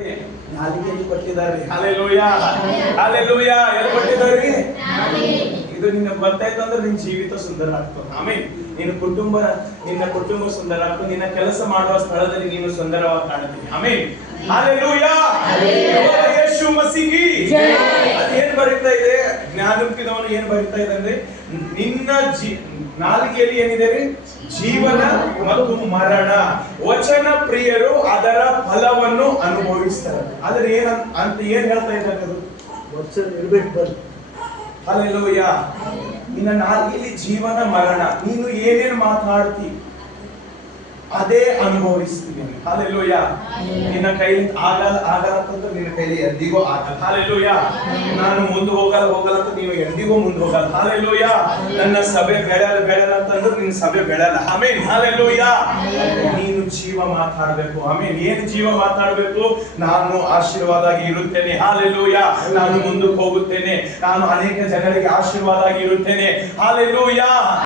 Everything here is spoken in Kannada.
ನಾಲಿಗೆಯಲ್ಲಿ ಕೊಟ್ಟಿದ್ದಾರೆ. Hallelujah hallelujah. ಎಲ್ಲಿ ಕೊಟ್ಟಿದ್ದಾರೆ? ಇದು ನಿನ್ನ ಗೊತ್ತಾಯ್ತು ಅಂದ್ರೆ ನಿನ್ನ ಜೀವಿತ ಸುಂದರ ಆಗ್ತದೆ. ಆಮೇಲೆ ನಿನ್ನ ಕುಟುಂಬ ಸುಂದರ ಆಗ್ತದೆ. ನಿನ್ನ ಕೆಲಸ ಮಾಡುವ ಸ್ಥಳದಲ್ಲಿ ನೀನು ಸುಂದರವಾಗಿ ಕಾಣುತ್ತೀನಿ. ಆಮೇಲೆ ಹಲ್ಲೆಲೂಯಾ. ಯೇಸು ಮಸೀಹಿ ಏನ್ ಬರೀತಾ ಇದೆ? ಜ್ಞಾನಕ್ಕಿದವನು ಏನ್ ಬರೀತಾ ಇದೆ ಅಂದ್ರೆ, ನಿನ್ನ ನಾಲಿಗೆಯಲ್ಲಿ ಏನಿದೆ? ಜೀವನ ಮತ್ತು ಮರಣ. ವಚನ ಪ್ರಿಯರು ಅದರ ಫಲವನ್ನು ಅನುಭವಿಸ್ತಾರೆ. ಆದ್ರೆ ಏನ್ ಹೇಳ್ತಾ ಇದ್ದಾರೆ? ಅದು ವಚನ ಇರ್ಬೇಕು ಬರ್ರಿ. ಹಲ್ಲೆಲೂಯಾ. ನಿನ್ನ ನಾಲಿಗೆಯಲ್ಲಿ ಜೀವನ ಮರಣ. ನೀನು ಏನೇನು ಮಾತಾಡ್ತಿ ಅದೇ ಅನುಭವಿಸ್ತೀನಿ. ಹಲ್ಲೆಲೂಯಾ. ನಿನ್ನ ಕೈಲಿ ಆಗಲ್ಲ ಅಂತಂದ್ರೆ ನಿನ್ನ ಕೈಲಿ ಎಂದಿಗೂ ಆಗಲ್ಲ. ಹಲ್ಲೆಲೂಯಾ. ನಾನು ಮುಂದೆ ಹೋಗಲ್ಲ ಅಂತ ನೀವು ಎಂದಿಗೂ ಮುಂದೆ ಹೋಗಲ್ಲ. ಹಲ್ಲೆಲೂಯಾ. ನನ್ನ ಸಭೆ ಬೆಳೆಯಲ್ಲ ಅಂತಂದ್ರೆ ನಿನ್ನ ಸಭೆ ಬೆಳೆಯಲ್ಲ. ಆಮೇನ್. ಹಲ್ಲೆಲೂಯಾ. ನೀನು ಜೀವ ಮಾತಾಡ್ಬೇಕು. ಆಮೇನ್. ಏನು ಜೀವ ಮಾತಾಡ್ಬೇಕು? ನಾನು ಆಶೀರ್ವಾದ ಆಗಿ ಇರುತ್ತೇನೆ. ಹಲ್ಲೆಲೂಯಾ. ನಾನು ಮುಂದಕ್ಕೆ ಹೋಗುತ್ತೇನೆ. ನಾನು ಅನೇಕ ಜನರಿಗೆ ಆಶೀರ್ವಾದ ಆಗಿ ಇರುತ್ತೇನೆ. ಹಲ್ಲೆಲೂಯಾ.